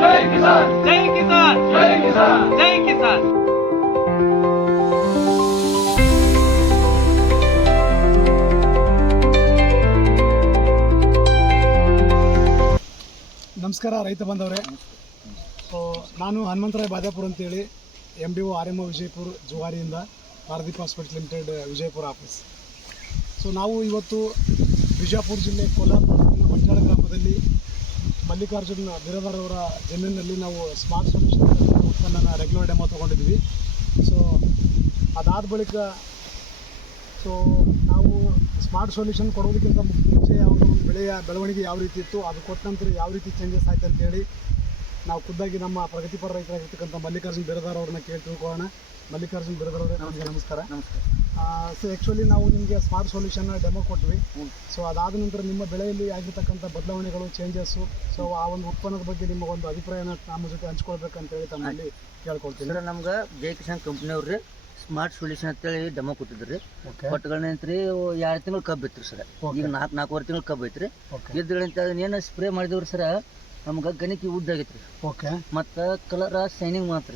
ಜೈ ಕಿಸಾನ್ ಜೈ ಕಿಸಾನ್ ಜೈ ಕಿಸಾನ್ ಜೈ ಕಿಸಾನ್. ನಮಸ್ಕಾರ ರೈತ ಬಂದವರೇ. ಸೊ ನಾನು ಹನುಮಂತರಾಯ ಬಾದಾಪುರ ಅಂತೇಳಿ MDO RMO ವಿಜಯಪುರ ಜುವಾರಿಯಿಂದ Paradeep hospital limited Vijayapura office. So ನಾವು ಇವತ್ತು ಬಿಜಾಪುರ ಜಿಲ್ಲೆ ಕೊಲ್ಲಾಪುರ ಮಂಜಾಳ ಗ್ರಾಮದಲ್ಲಿ ಮಲ್ಲಿಕಾರ್ಜುನ್ ಬಿರಾದಾರ್ ಅವರ ಜಮೀನಿನಲ್ಲಿ ನಾವು ಸ್ಮಾರ್ಟ್ ಸೊಲ್ಯೂಷನ್ ಉತ್ಪನ್ನನ ರೆಗ್ಯುಲರ್ ಡೆಮೋ ತೊಗೊಂಡಿದ್ವಿ. ಸೊ ಅದಾದ ಬಳಿಕ ನಾವು ಸ್ಮಾರ್ಟ್ ಸೊಲ್ಯೂಷನ್ ಕೊಡೋದಕ್ಕಿಂತ ಮುಂಚೆ ಒಂದು ಬೆಳೆಯ ಬೆಳವಣಿಗೆ ಯಾವ ರೀತಿ ಇತ್ತು, ಅದು ಕೊಟ್ಟ ನಂತರ ಯಾವ ರೀತಿ ಚೇಂಜಸ್ ಆಯ್ತು ಅಂತೇಳಿ ನಾವು ಖುದ್ದಾಗಿ ನಮ್ಮ ಪ್ರಗತಿಪರ ರೈತರಾಗಿರ್ತಕ್ಕಂಥ ಮಲ್ಲಿಕಾರ್ಜುನ್ ಬಿರಾದಾರ್ ಅವ್ರನ್ನ ಕೇಳಿ ತಿಳ್ಕೊಳ್ಳೋಣ. ಮಲ್ಲಿಕಾರ್ಜುನ್ ಬಿರಾದಾರ್ ಅವರೇ, ನಮಗೆ ನಮಸ್ಕಾರ. ಸೊ ಆ್ಯಕ್ಚುಲಿ ನಾವು ನಿಮಗೆ ಸ್ಮಾರ್ಟ್ ಸೊಲ್ಯೂಷನ್ನ ಡೆಮೋ ಕೊಟ್ವಿ. ಸೊ ಅದಾದ ನಂತರ ನಿಮ್ಮ ಬೆಳೆಯಲ್ಲಿ ಆಗಿರ್ತಕ್ಕಂಥ ಬದಲಾವಣೆಗಳು, ಚೇಂಜಸ್ಸು, ಸೊ ಆ ಒಂದು ಉತ್ಪನ್ನದ ಬಗ್ಗೆ ನಿಮ್ಮ ಒಂದು ಅಭಿಪ್ರಾಯನ ನಮ್ಮ ಜೊತೆ ಹಂಚ್ಕೊಳ್ಬೇಕಂತೇಳಿ ತಮ್ಮಲ್ಲಿ ಕೇಳ್ಕೊಳ್ತೀನಿ. ಸರ್, ನಮ್ಗೆ ಜೈ ಕಿಸಾನ್ ಕಂಪ್ನಿಯವ್ರಿ ಸ್ಮಾರ್ಟ್ ಸೊಲ್ಯೂಷನ್ ಅಂತೇಳಿ ಡೆಮೋ ಕೊಟ್ಟಿದ್ರಿ. ಕೊಟ್ಟಗಳಂತ್ರಿ 2 ತಿಂಗಳು ಕಬ್ಬು ಐತ್ರಿ ಸರ್. ಈಗ 4-4.5 ತಿಂಗಳು ಕಬ್ಬು ಐತ್ರಿ. ಇದ್ಗಳಂತ ಏನು ಸ್ಪ್ರೇ ಮಾಡಿದವ್ರಿ ಸರ್, ನಮ್ಗೆ ಗಣಿಕೆ ಉದ್ದ ಆಗೈತ್ರಿ. ಮತ್ತು ಕಲರ್ ಶೈನಿಂಗ್ ಮಾತ್ರ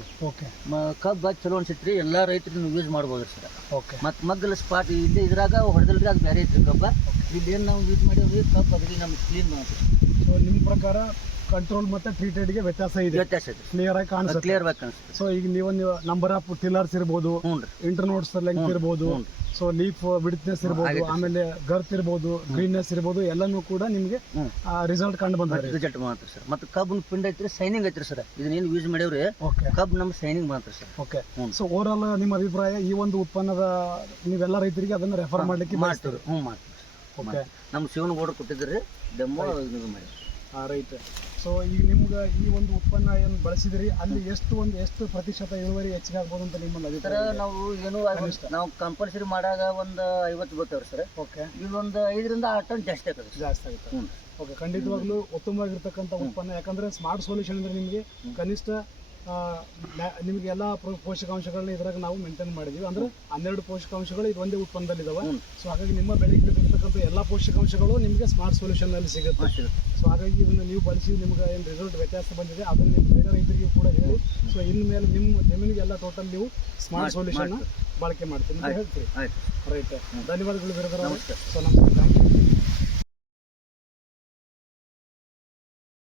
ಕಬ್ಬು ಚಲೋ ಅನ್ಸೈತ್ರಿ. ಎಲ್ಲ ರೈತರು ಯೂಸ್ ಮಾಡ್ಬೋದು ಸರ್. ಮತ್ತು ಮಗ್ಗಲ ಸ್ಪಾಟ್ ಇಲ್ಲಿ ಇದ್ರಾಗ ಹೊಡೆದಲ್ರಿ, ಅದು ಬೇರೆ ಐತ್ರಿ ಕಬ್ಬ. ಇಲ್ಲಿ ಏನು ನಾವು ಯೂಸ್ ಮಾಡಿವ್ರಿ ಕಬ್ಬು ಅದ್ರಲ್ಲಿ ನಮ್ಗೆ ಕ್ಲೀನ್ ಮಾಡ್ತೀವಿ. ಸೊ ನಿಮ್ಮ ಪ್ರಕಾರ ಕಂಟ್ರೋಲ್ ಮತ್ತು ಟ್ರೀಟೆಡ್ಗೆ ವ್ಯತ್ಯಾಸ ಇದೆ, ಕ್ಲಿಯರ್ ಆಗಿ ಕಾಣಿಸುತ್ತೆ. ಸೊ ಈಗ ನೀವು ನಂಬರ್ ಆಫ್ ಟಿಲ್ಲರ್ಸ್ ಇರ್ಬೋದು, ಇಂಟರ್ನೋಟ್ಸ್ ಲೆಂತ್ ಇರ್ಬೋದು, ಸೊ ಲೀಫ್ ವಿಡ್ತ್ನೆಸ್ ಇರ್ಬೋದು, ಆಮೇಲೆ ಗರ್ತ್ ಇರ್ಬೋದು, ಗ್ರೀನ್ನೆಸ್ ಇರ್ಬೋದು, ಎಲ್ಲನೂ ಕೂಡ ನಿಮಗೆ ರಿಸಲ್ಟ್ ಕಂಡು ಬಂದ್ರೆ ರಿಸಲ್ಟ್ ಮಾತ್ರ ಸರ್. ಮತ್ತು ಕಬ್ಬು ಪಿಂಡ್ ಐತ್ರಿ, ಶೈನಿಂಗ್ ಐತ್ರಿ ಸರ್. ಇದನ್ನೇನು ಯೂಸ್ ಮಾಡಿವ್ರಿ ಕಬ್ಬು ನಮ್ಗೆ ಶೈನಿಂಗ್ ಮಾತ್ರ sir. Okay. So over all ನಿಮ್ಮ ಅಭಿಪ್ರಾಯ ಈ ಒಂದು ಉತ್ಪನ್ನದ ನೀವೆಲ್ಲ ರೈತರಿಗೆ ಅದನ್ನು ರೆಫರ್ ಮಾಡ್ಲಿಕ್ಕೆ ಮಾಡ್ತೀವಿ? ಮಾಡ್ತೀವಿ. ಓಕೆ. ನಮ್ಮ ಶಿವನಗೌಡರು ಕೊಟ್ಟಿದ್ರಿ ಡೆಮೋ ಮಾಡಿ. ರೈಟ್. ಸೊ ಈಗ ನಿಮ್ಗೆ ಈ ಒಂದು ಉತ್ಪನ್ನ ಏನು ಬಳಸಿದಿರಿ, ಅಲ್ಲಿ ಎಷ್ಟು ಪ್ರತಿಶತ ಇಳುವರಿ ಹೆಚ್ಚಿಗೆ ಆಗ್ಬೋದು ಅಂತ ನಿಮ್ಮ ಅಭಿಪ್ರಾಯ? ನಾವು ಏನು ನಾವು ಕಂಪಲ್ಸರಿ ಮಾಡಾಗ ಒಂದು 50 ಬರ್ತೇವ್ರಿ ಸರ್. ಓಕೆ. ಈಗ ಒಂದು 5ರಿಂದ 6 ಟನ್ ಜಾಸ್ತಿ ಆಗುತ್ತೆ. ಓಕೆ, ಖಂಡಿತವಾಗ್ಲೂ ಉತ್ತಮವಾಗಿರ್ತಕ್ಕಂಥ ಉತ್ಪನ್ನ. ಯಾಕಂದ್ರೆ ಸ್ಮಾರ್ಟ್ ಸೊಲ್ಯೂಷನ್ ಅಂದ್ರೆ ನಿಮಗೆ ಕನಿಷ್ಠ ನಿಮಗೆ ಎಲ್ಲ ಪೋಷಕಾಂಶಗಳನ್ನ ಇದ್ರಾಗ ನಾವು ಮೇಂಟೈನ್ ಮಾಡಿದೀವಿ. ಅಂದ್ರೆ 12 ಪೋಷಕಾಂಶಗಳು ಇದು ಒಂದೇ ಉತ್ಪನ್ನದಲ್ಲಿ ಇದಾವೆ. ಸೊ ಹಾಗಾಗಿ ನಿಮ್ಮ ಬೆಳೆಗೆ ಇರ್ತಕ್ಕಂಥ ಎಲ್ಲ ಪೋಷಕಾಂಶಗಳು ನಿಮಗೆ ಸ್ಮಾರ್ಟ್ ಸೊಲ್ಯೂಷನ್ ನಲ್ಲಿ ಸಿಗುತ್ತೆ. ಸೊ ಹಾಗಾಗಿ ಇದನ್ನು ನೀವು ಬಳಸಿ ನಿಮ್ಗೆ ಏನು ರಿಸಲ್ಟ್ ವ್ಯತ್ಯಾಸ ಬಂದಿದೆ ಅದನ್ನು ನೀವು ಬೇರೆ ರೈತರಿಗೆ ಕೂಡ ಹೇಳಿ. ಸೊ ಇನ್ನು ಮೇಲೆ ನಿಮ್ಮ ಜಮೀನಿಗೆಲ್ಲ ಟೋಟಲ್ ನೀವು ಸ್ಮಾರ್ಟ್ ಸೊಲ್ಯೂಷನ್ ಬಳಕೆ ಮಾಡ್ತೀನಿ ಅಂತ ಹೇಳ್ತೀವಿ. ರೈಟ್. ಧನ್ಯವಾದಗಳು ಬಿರಾದಾರ್. ಸೊ ನಮಸ್ತೆ. Thank you.